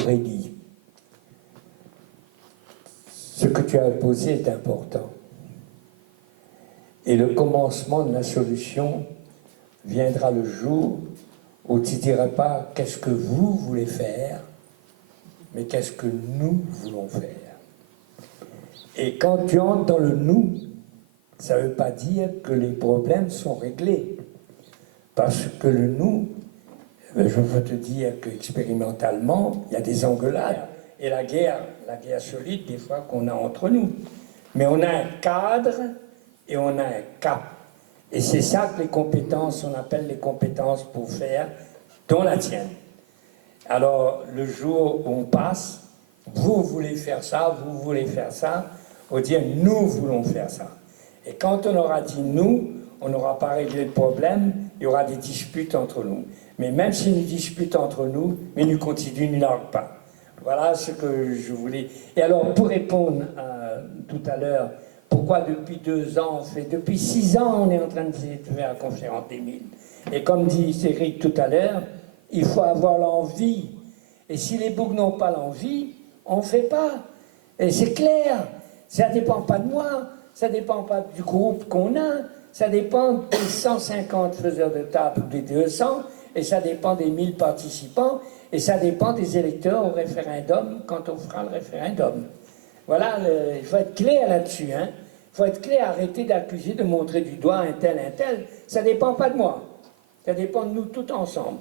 Aurélie, ce que tu as posé est important. Et le commencement de la solution viendra le jour où tu ne diras pas qu'est-ce que vous voulez faire, mais qu'est-ce que nous voulons faire. Et quand tu entres dans le nous, ça ne veut pas dire que les problèmes sont réglés. Parce que le nous, je veux te dire qu'expérimentalement, il y a des engueulades. Et la guerre solide, des fois, qu'on a entre nous. Mais on a un cadre et on a un cap. Et c'est ça que les compétences, on appelle les compétences pour faire, dont la tienne. Alors, le jour où on passe, vous voulez faire ça, vous voulez faire ça, on dit nous voulons faire ça. Et quand on aura dit nous, on n'aura pas réglé le problème, il y aura des disputes entre nous. Mais même si nous disputons entre nous, mais nous continuons, nous n'arrêtons pas. Voilà ce que je voulais. Et alors, pour répondre tout à l'heure, pourquoi depuis 2 ans, depuis 6 ans, on est en train de faire la conférence des 1000. Et comme dit Cédric tout à l'heure, il faut avoir l'envie. Et si les boucs n'ont pas l'envie, on ne fait pas. Et c'est clair, ça ne dépend pas de moi, ça ne dépend pas du groupe qu'on a, ça dépend des 150 faiseurs de table ou des 200, et ça dépend des 1000 participants, et ça dépend des électeurs au référendum quand on fera le référendum. Voilà, il faut être clair là-dessus. Il faut être clair, arrêter d'accuser, de montrer du doigt un tel. Ça ne dépend pas de moi. Ça dépend de nous tous ensemble.